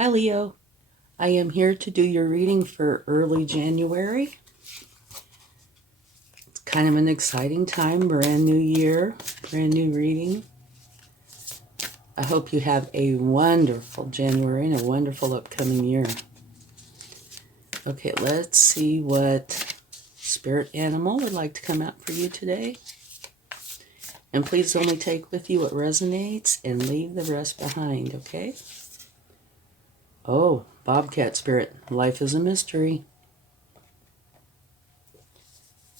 Hi Leo, I am here to do your reading for early January. It's kind of an exciting time, brand new year, brand new reading. I hope you have a wonderful January and a wonderful upcoming year. Okay, let's see what spirit animal would like to come out for you today. And please only take with you what resonates and leave the rest behind, okay? Oh, Bobcat spirit, life is a mystery.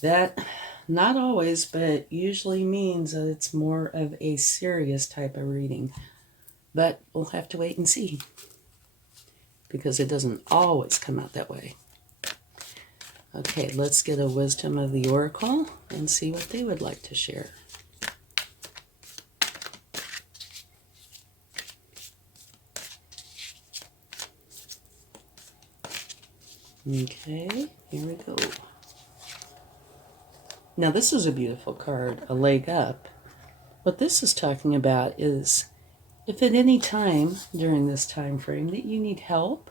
That, not always, but usually means that it's more of a serious type of reading. But we'll have to wait and see, because it doesn't always come out that way. Okay, let's get a wisdom of the oracle and see what they would like to share. Okay, here we go. Now this is a beautiful card, a leg up. What this is talking about is if at any time during this time frame that you need help,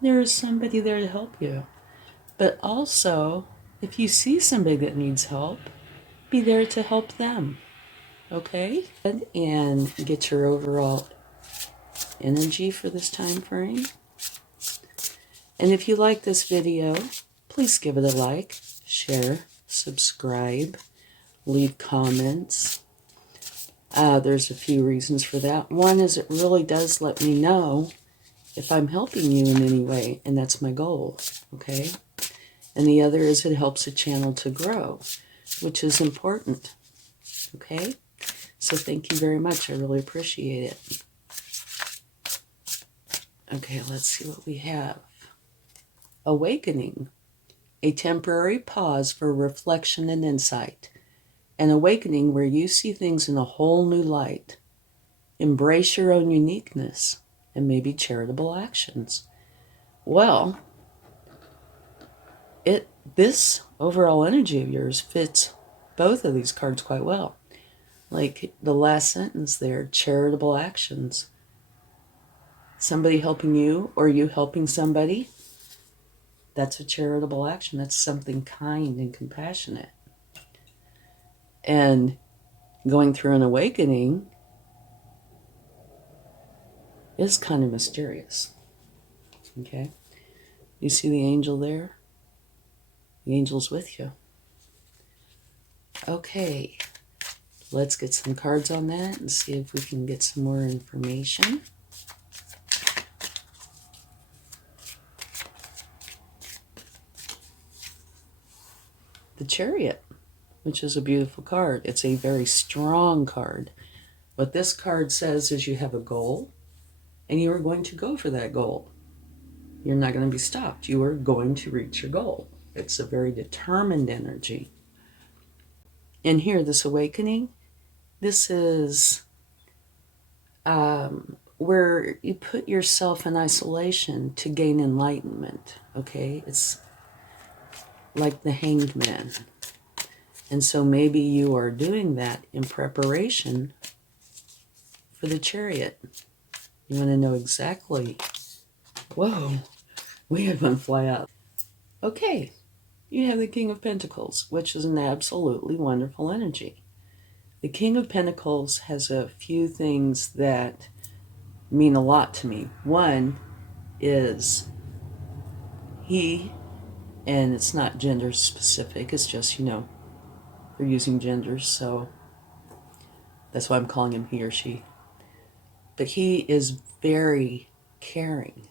there is somebody there to help you. But also, if you see somebody that needs help, be there to help them. Okay? And get your overall energy for this time frame. And if you like this video, please give it a like, share, subscribe, leave comments. There's a few reasons for that. One is it really does let me know if I'm helping you in any way, and that's my goal, okay? And the other is it helps the channel to grow, which is important, okay? So thank you very much. I really appreciate it. Okay, let's see what we have. Awakening, a temporary pause for reflection and insight. An awakening where you see things in a whole new light. Embrace your own uniqueness and maybe charitable actions. Well, this overall energy of yours fits both of these cards quite well. Like the last sentence there, charitable actions. Somebody helping you or you helping somebody, that's a charitable action. That's something kind and compassionate. And going through an awakening is kind of mysterious. Okay? You see the angel there? The angel's with you. Okay. Let's get some cards on that and see if we can get some more information. The Chariot, which is a beautiful card. It's a very strong card. What this card says is you have a goal, and you are going to go for that goal. You're not going to be stopped. You are going to reach your goal. It's a very determined energy. And here, this awakening, this is where you put yourself in isolation to gain enlightenment, okay? It's like the Hanged Man. And so maybe you are doing that in preparation for the Chariot. You want to know exactly. Whoa, we had one fly out. Okay, you have the King of Pentacles, which is an absolutely wonderful energy. The King of Pentacles has a few things that mean a lot to me. One is he, and it's not gender specific, it's just, you know, they're using genders, so that's why I'm calling him he or she. But he is very caring,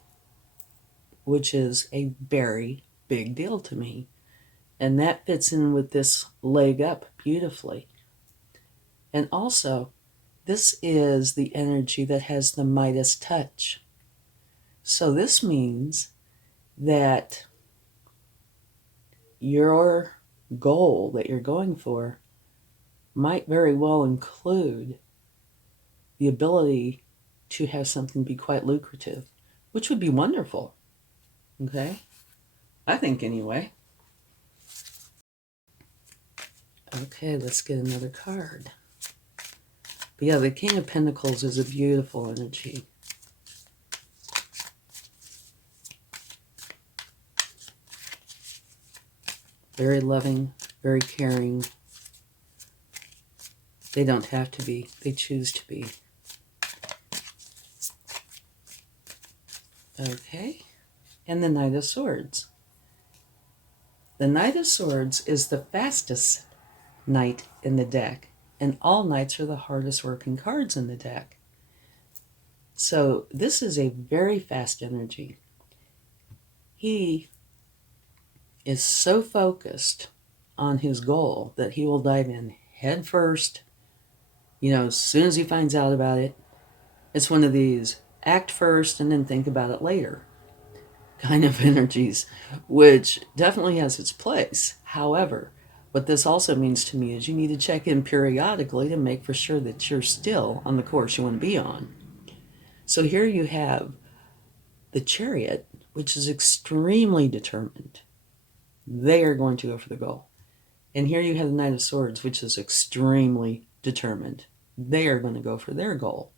which is a very big deal to me. And that fits in with this leg up beautifully. And also, this is the energy that has the Midas touch. So this means that your goal that you're going for might very well include the ability to have something be quite lucrative, which would be wonderful. Okay? I think anyway. Okay, let's get another card. But yeah, the King of Pentacles is a beautiful energy. Very loving, very caring. They don't have to be. They choose to be. Okay. And the Knight of Swords. The Knight of Swords is the fastest knight in the deck. And all knights are the hardest working cards in the deck. So this is a very fast energy. He is so focused on his goal that he will dive in head first. As soon as he finds out about it. It's one of these act first and then think about it later kind of energies, which definitely has its place. However, what this also means to me is you need to check in periodically to make for sure that you're still on the course you want to be on. So here you have the Chariot, which is extremely determined. They are going to go for the goal. And here you have the Knight of Swords, which is extremely determined. They are going to go for their goal.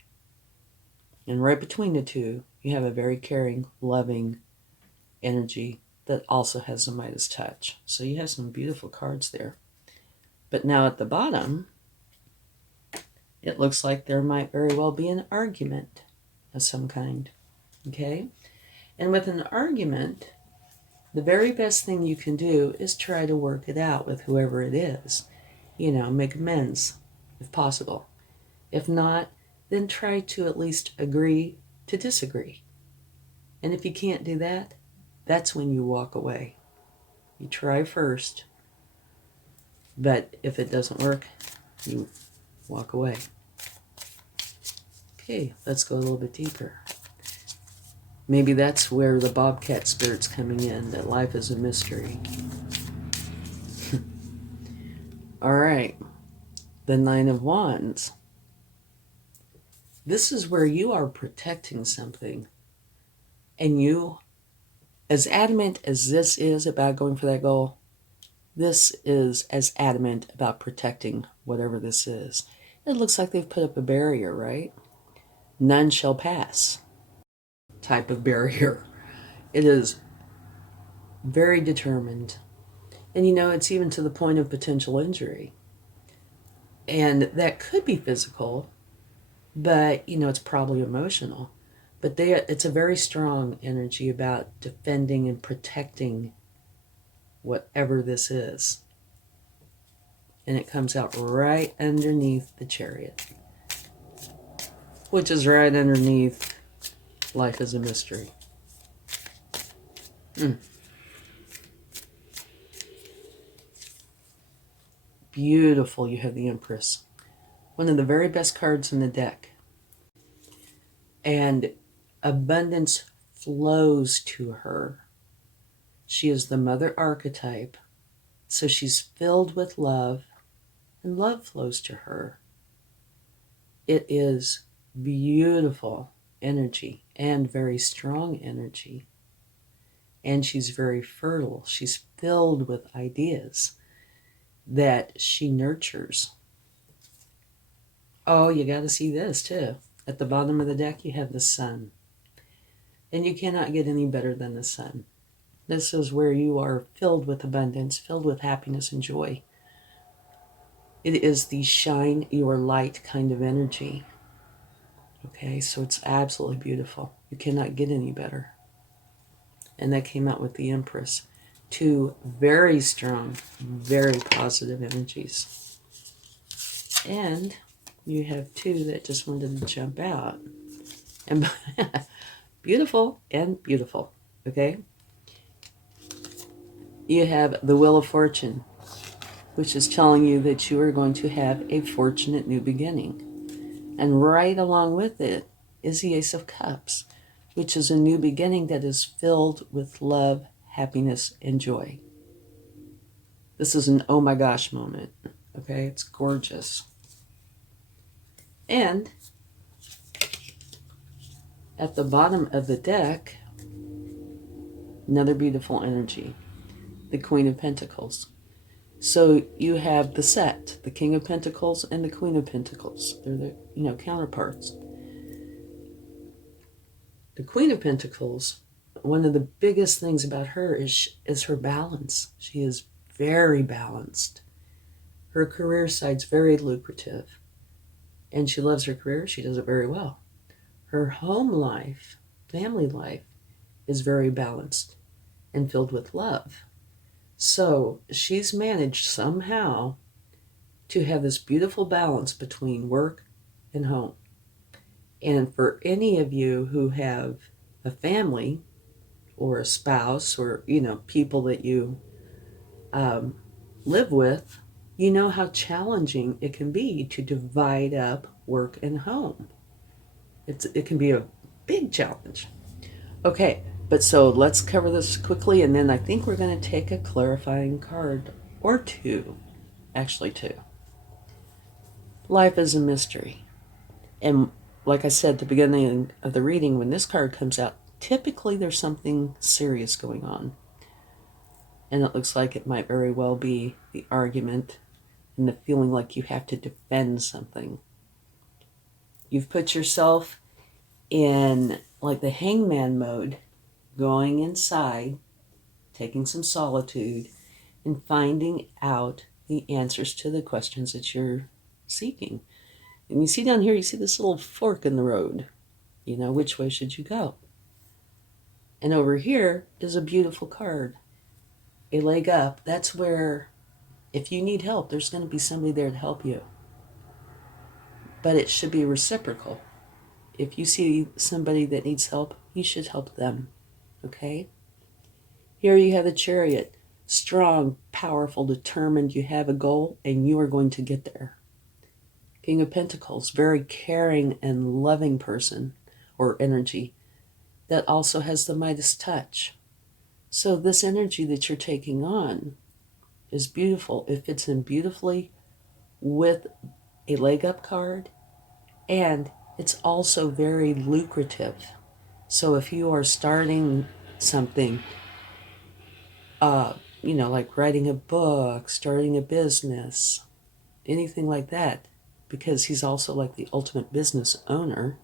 And right between the two, you have a very caring, loving energy that also has a Midas touch. So you have some beautiful cards there. But now at the bottom, it looks like there might very well be an argument of some kind. Okay? And with an argument, the very best thing you can do is try to work it out with whoever it is. Make amends if possible. If not, then try to at least agree to disagree. And if you can't do that, that's when you walk away. You try first, but if it doesn't work, you walk away. Okay, let's go a little bit deeper. Maybe that's where the Bobcat spirit's coming in, that life is a mystery. All right, the Nine of Wands. This is where you are protecting something. And you, as adamant as this is about going for that goal, this is as adamant about protecting whatever this is. It looks like they've put up a barrier, right? None shall pass type of barrier. It is very determined. And it's even to the point of potential injury. And that could be physical, but it's probably emotional. But it's a very strong energy about defending and protecting whatever this is. And it comes out right underneath the Chariot, which is right underneath Life is a Mystery. Beautiful. You have the Empress, one of the very best cards in the deck. And abundance flows to her. She is the mother archetype, so she's filled with love, and love flows to her. It is beautiful energy and very strong energy. And she's very fertile. She's filled with ideas that she nurtures. Oh, you got to see this too. At the bottom of the deck, you have the Sun. And you cannot get any better than the Sun. This is where you are filled with abundance, filled with happiness and joy. It is the shine your light kind of energy. Okay, so it's absolutely beautiful. You cannot get any better. And that came out with the Empress. Two very strong, very positive energies. And you have two that just wanted to jump out. And beautiful and beautiful, okay? You have the Wheel of Fortune, which is telling you that you are going to have a fortunate new beginning. And right along with it is the Ace of Cups, which is a new beginning that is filled with love, happiness, and joy. This is an oh my gosh moment, okay? It's gorgeous. And at the bottom of the deck, another beautiful energy, the Queen of Pentacles. So you have the set, the King of Pentacles and the Queen of Pentacles. They're the counterparts. The Queen of Pentacles, one of the biggest things about her is her balance. She is very balanced. Her career side's very lucrative, and she loves her career. She does it very well. Her home life, family life, is very balanced and filled with love. So she's managed somehow to have this beautiful balance between work and home. And for any of you who have a family or a spouse or, people that you live with, you know how challenging it can be to divide up work and home. It can be a big challenge. Okay, but so let's cover this quickly, and then I think we're going to take a clarifying card or two. Actually, two. Life is a mystery. And like I said at the beginning of the reading, when this card comes out, typically there's something serious going on. And it looks like it might very well be the argument and the feeling like you have to defend something. You've put yourself in like the hangman mode, going inside, taking some solitude, and finding out the answers to the questions that you're seeking. And you see down here, you see this little fork in the road. Which way should you go? And over here is a beautiful card, a leg up. That's where, if you need help, there's going to be somebody there to help you. But it should be reciprocal. If you see somebody that needs help, you should help them. Okay? Here you have the Chariot. Strong, powerful, determined. You have a goal and you are going to get there. King of Pentacles, very caring and loving person or energy that also has the Midas touch. So this energy that you're taking on is beautiful. It fits in beautifully with a leg up card, and it's also very lucrative. So if you are starting something, like writing a book, starting a business, anything like that, because he's also like the ultimate business owner,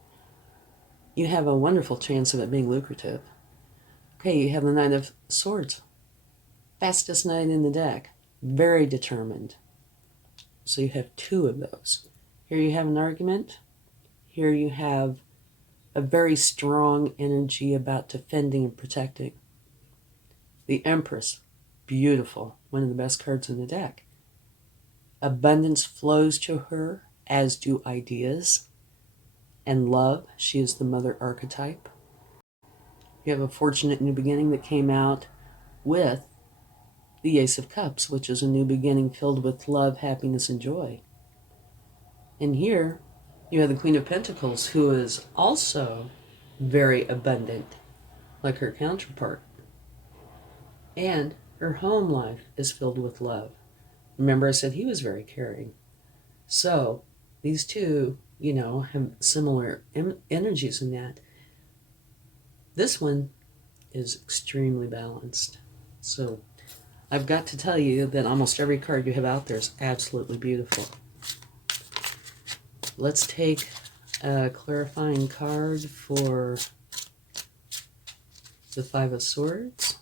you have a wonderful chance of it being lucrative. Okay, you have the Knight of Swords. Fastest knight in the deck. Very determined. So you have two of those. Here you have an argument. Here you have a very strong energy about defending and protecting. The Empress. Beautiful. One of the best cards in the deck. Abundance flows to her, as do ideas and love. She is the mother archetype. You have a fortunate new beginning that came out with the Ace of Cups, which is a new beginning filled with love, happiness, and joy. And here you have the Queen of Pentacles, who is also very abundant, like her counterpart. And her home life is filled with love. Remember I said he was very caring. So these two, have similar energies in that. This one is extremely balanced. So I've got to tell you that almost every card you have out there is absolutely beautiful. Let's take a clarifying card for the Five of Swords.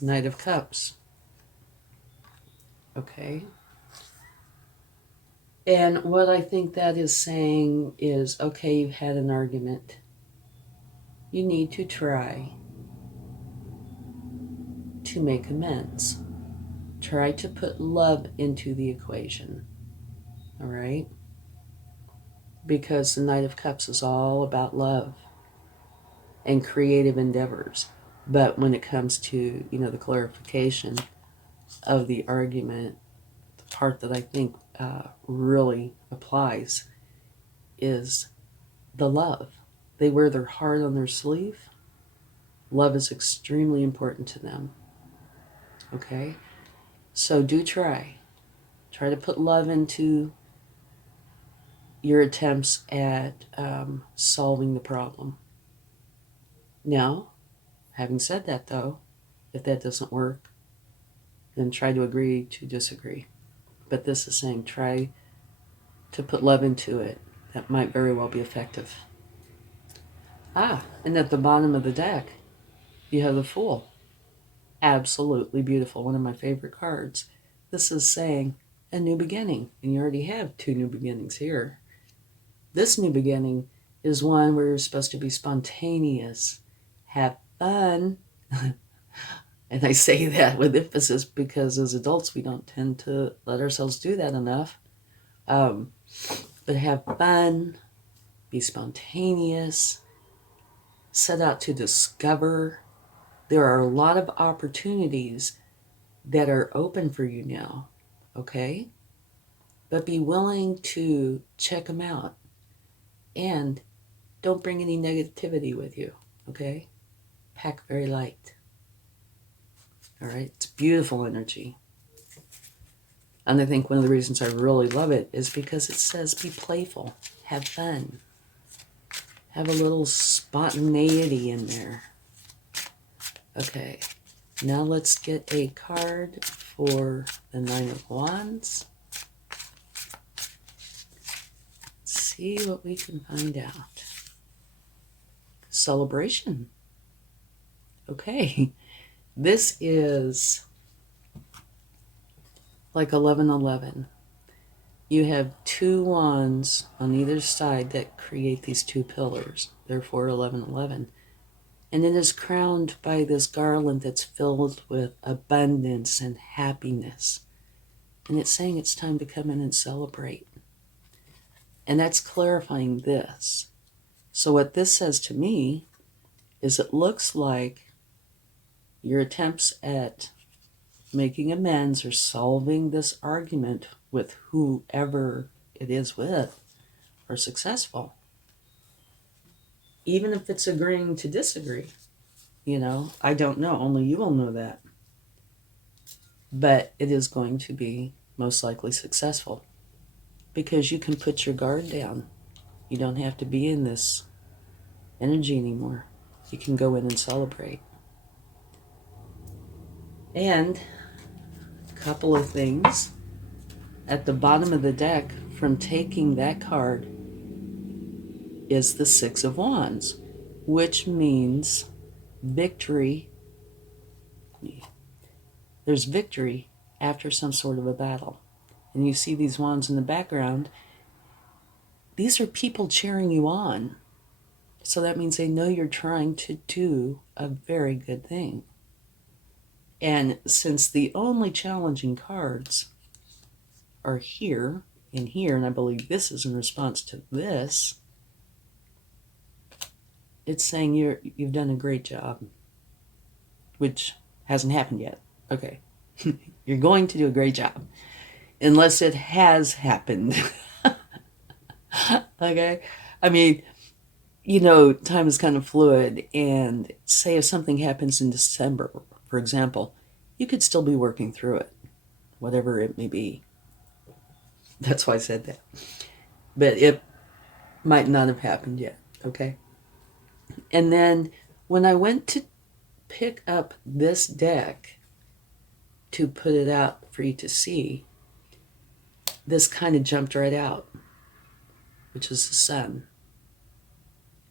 Knight of Cups. Okay. And what I think that is saying is, okay, you've had an argument. You need to try to make amends. Try to put love into the equation. All right? Because the Knight of Cups is all about love and creative endeavors. But when it comes to, the clarification of the argument, the part that I think really applies is the love. They wear their heart on their sleeve. Love is extremely important to them. Okay? So do try. Try to put love into your attempts at solving the problem. Now, having said that though, if that doesn't work, then try to agree to disagree. But this is saying try to put love into it. That might very well be effective. And at the bottom of the deck, you have the Fool. Absolutely beautiful. One of my favorite cards. This is saying a new beginning. And you already have 2 new beginnings here. This new beginning is one where you're supposed to be spontaneous, have fun. And I say that with emphasis because as adults, we don't tend to let ourselves do that enough. But have fun, be spontaneous, set out to discover. There are a lot of opportunities that are open for you now, okay? But be willing to check them out. And don't bring any negativity with you, okay? Pack very light. All right? It's beautiful energy. And I think one of the reasons I really love it is because it says be playful, have fun, have a little spontaneity in there. Okay, now let's get a card for the Nine of Wands. Let's see what we can find out. Celebration. Okay, this is like 11:11. You have 2 wands on either side that create these 2 pillars, therefore 11:11. And it is crowned by this garland that's filled with abundance and happiness. And it's saying it's time to come in and celebrate. And that's clarifying this. So what this says to me is it looks like your attempts at making amends or solving this argument with whoever it is with are successful. Even if it's agreeing to disagree. You know, I don't know. Only you will know that. But it is going to be most likely successful because you can put your guard down. You don't have to be in this energy anymore. You can go in and celebrate. And a couple of things. At the bottom of the deck, from taking that card, is the Six of Wands, which means victory. There's victory after some sort of a battle. And you see these wands in the background. These are people cheering you on. So that means they know you're trying to do a very good thing. And since the only challenging cards are here and here, and I believe this is in response to this, it's saying you've done a great job, which hasn't happened yet. Okay. You're going to do a great job. Unless it has happened. Okay? I mean, you know, time is kind of fluid, and say if something happens in December, for example, you could still be working through it, whatever it may be. That's why I said that. But it might not have happened yet, okay? And then when I went to pick up this deck to put it out for you to see, this kind of jumped right out, which is the Sun.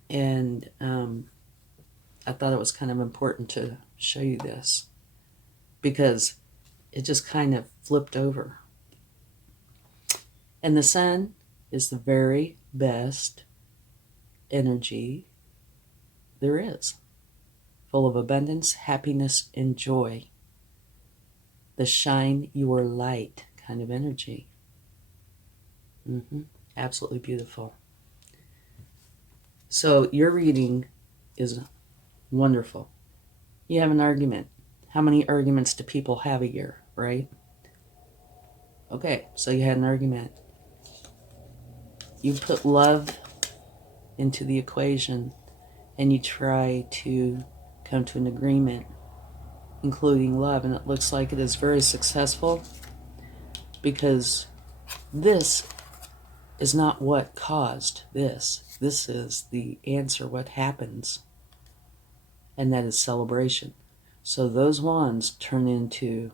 And I thought it was kind of important to show you this because it just kind of flipped over. And the Sun is the very best energy there is, full of abundance, happiness, and joy. The shine your light kind of energy. Absolutely beautiful. So your reading is wonderful. You have an argument. How many arguments do people have a year, right? Okay, so you had an argument. You put love into the equation and you try to come to an agreement, including love, and it looks like it is very successful because this is not what caused this. This is the answer, what happens, and that is celebration. So those wands turn into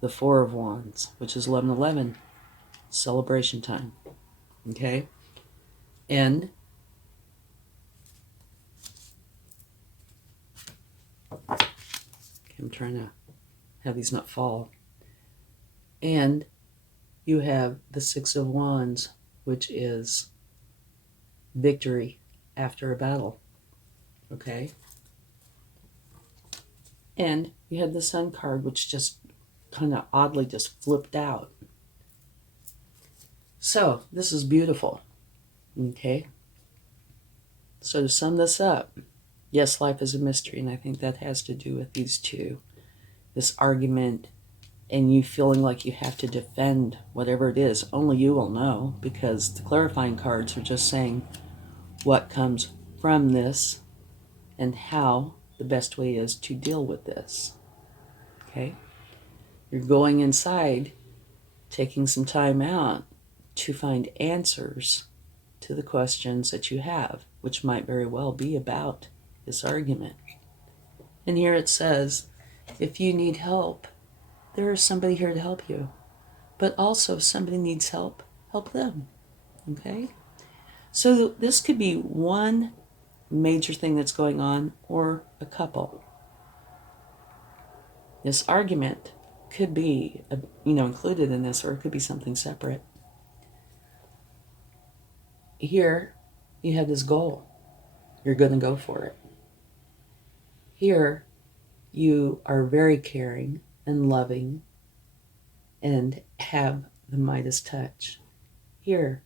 the Four of Wands, which is 11:11, celebration time. Okay? And I'm trying to have these not fall. And you have the Six of Wands, which is victory after a battle. Okay? And you have the Sun card, which just kind of oddly just flipped out. So, this is beautiful. Okay? So to sum this up, yes, life is a mystery, and I think that has to do with these two. This argument and you feeling like you have to defend whatever it is. Only you will know, because the clarifying cards are just saying what comes from this and how the best way is to deal with this. Okay? You're going inside, taking some time out to find answers to the questions that you have, which might very well be about this argument. And here it says, if you need help, there is somebody here to help you. But also, if somebody needs help, help them. Okay? So this could be one major thing that's going on, or a couple. This argument could be, included in this, or it could be something separate. Here, you have this goal. You're going to go for it. Here, you are very caring and loving and have the Midas touch. Here,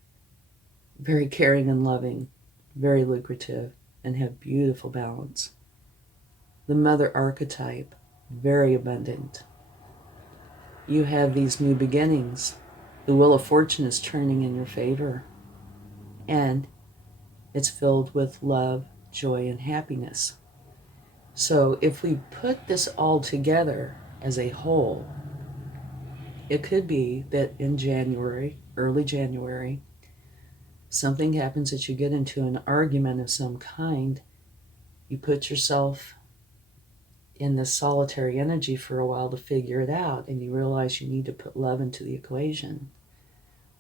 very caring and loving, very lucrative, and have beautiful balance. The mother archetype, very abundant. You have these new beginnings. The wheel of fortune is turning in your favor. And it's filled with love, joy, and happiness. So if we put this all together as a whole, it could be that in January, early January, something happens that you get into an argument of some kind. You put yourself in this solitary energy for a while to figure it out, and you realize you need to put love into the equation,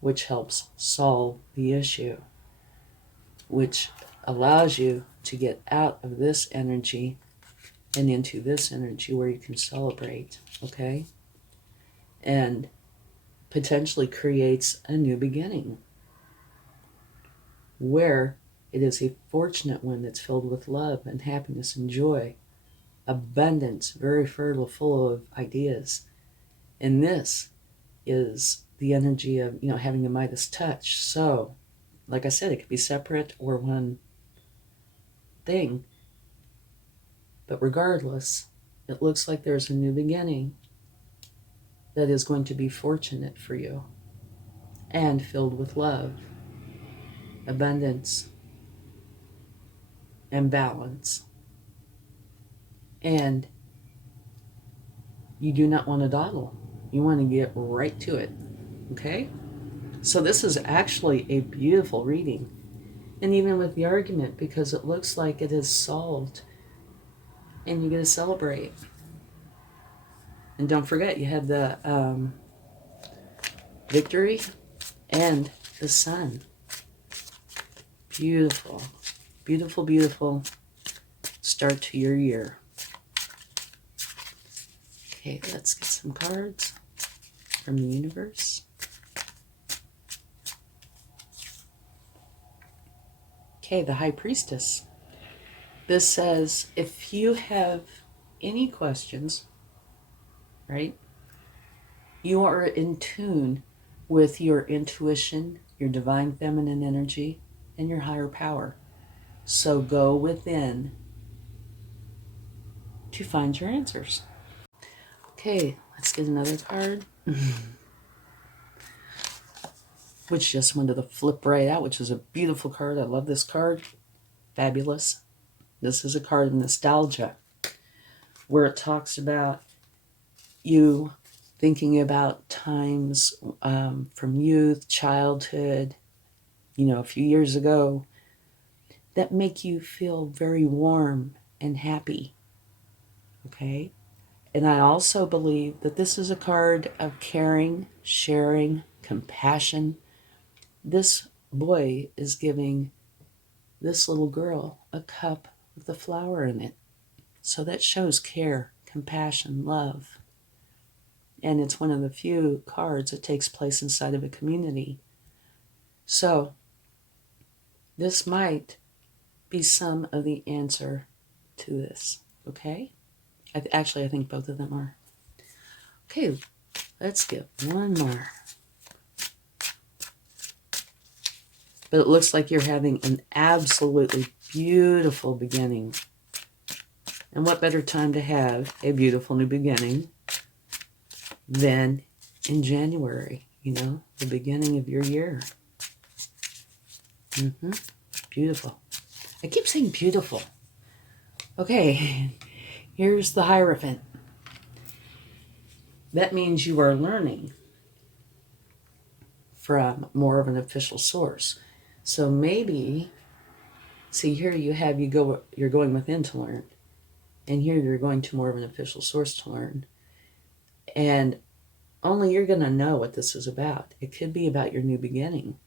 which helps solve the issue, which allows you to get out of this energy and into this energy where you can celebrate, okay? And potentially creates a new beginning where it is a fortunate one that's filled with love and happiness and joy, abundance, very fertile, full of ideas. And this is the energy of, having a Midas touch. So, like I said, it could be separate or one thing. But regardless, it looks like there's a new beginning that is going to be fortunate for you and filled with love, abundance, and balance. And you do not want to dawdle. You want to get right to it, okay? So this is actually a beautiful reading. And even with the argument, because it looks like it is solved, and you get to celebrate. And don't forget, you have the victory and the sun. Beautiful, beautiful, beautiful start to your year. Okay, let's get some cards from the universe. Okay, the High Priestess. This says, if you have any questions, right, you are in tune with your intuition, your divine feminine energy, and your higher power. So go within to find your answers. Okay, let's get another card. Which just wanted to flip right out, which is a beautiful card. I love this card. Fabulous. This is a card of nostalgia, where it talks about you thinking about times from youth, childhood, a few years ago, that make you feel very warm and happy. Okay? And I also believe that this is a card of caring, sharing, compassion. This boy is giving this little girl a cup with a flower in it. So that shows care, compassion, love. And it's one of the few cards that takes place inside of a community. So this might be some of the answer to this, okay? I think both of them are. Okay, let's get one more. But it looks like you're having an absolutely beautiful beginning. And what better time to have a beautiful new beginning than in January, you know, the beginning of your year. Beautiful. I keep saying beautiful. Okay, here's the Hierophant. That means you are learning from more of an official source. So maybe, see here you're going within to learn. And here you're going to more of an official source to learn. And only you're going to know what this is about. It could be about your new beginning.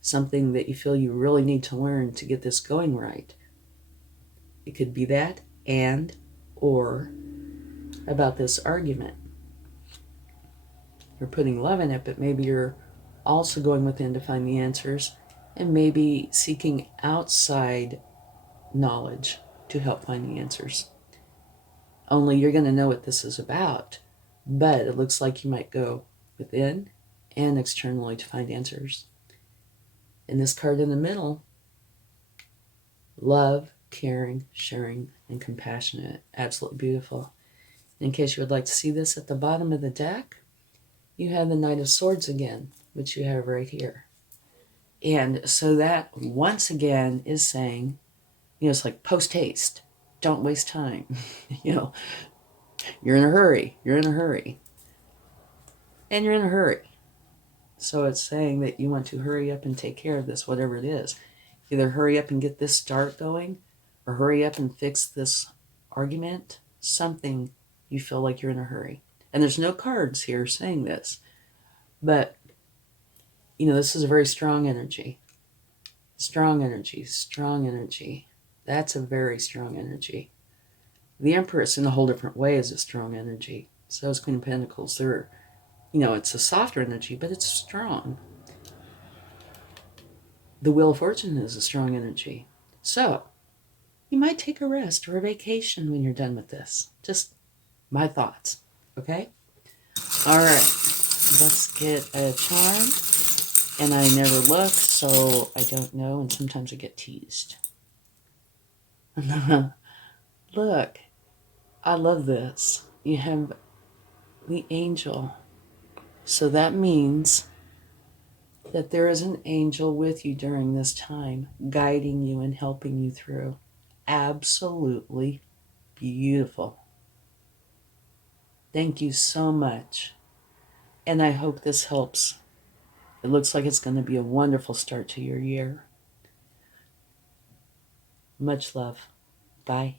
Something that you feel you really need to learn to get this going right. It could be that or about this argument. You're putting love in it, but maybe you're also going within to find the answers and maybe seeking outside knowledge to help find the answers. Only you're going to know what this is about, but it looks like you might go within and externally to find answers. And this card in the middle, love, caring, sharing, and compassionate. Absolutely beautiful. In case you would like to see this, at the bottom of the deck, you have the Knight of Swords again, which you have right here. And so that, once again, is saying, you know, it's like post haste. Don't waste time. You know, you're in a hurry. You're in a hurry. And you're in a hurry. So it's saying that you want to hurry up and take care of this, whatever it is. Either hurry up and get this start going, or hurry up and fix this argument. Something you feel like you're in a hurry. And there's no cards here saying this. But, you know, this is a very strong energy. Strong energy, strong energy. That's a very strong energy. The Empress, in a whole different way, is a strong energy. So is Queen of Pentacles. They're, you know, it's a softer energy, but it's strong. The Wheel of Fortune is a strong energy. So, you might take a rest or a vacation when you're done with this. Just my thoughts, okay? All right, let's get a charm. And I never look, so I don't know, and sometimes I get teased. Look, I love this. You have the angel. So that means that there is an angel with you during this time, guiding you and helping you through. Absolutely beautiful. Thank you so much. And I hope this helps. It looks like it's going to be a wonderful start to your year. Much love. Bye.